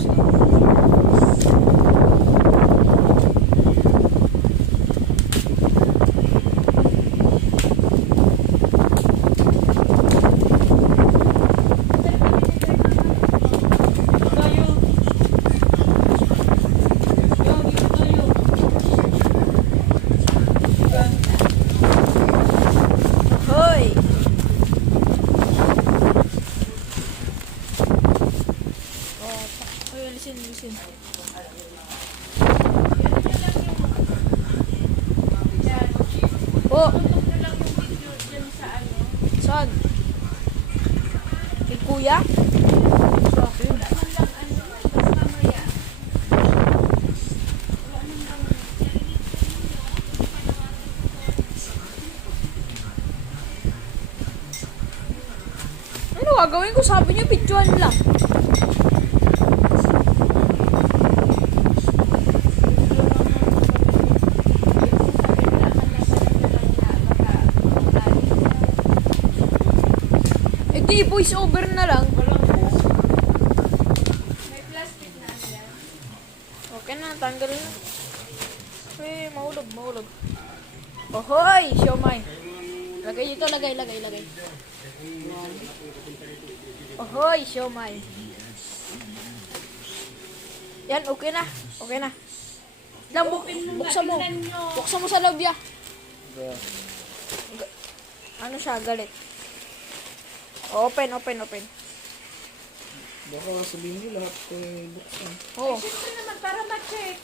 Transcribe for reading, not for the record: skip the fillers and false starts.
Tapos na. Hoy! Ay, alisin. Po! Saan? Kay kuya? Sa akin. Ano gagawin ko? Sabi niyo, picturean lang. Eh di, voice over na lang. May plastic na yan. Okay na, tanggal na. Eh, mahulog. Ohoy, siomay. Lagay dito, lagay. Ohoy, siomay. Yan, okay na. Lang, buksan mo. Buksan mo sa loob ya. Ano siya, galit. Open. Baka sabihin nyo lahat buksan. Oh. Siyempre naman, para ma-check.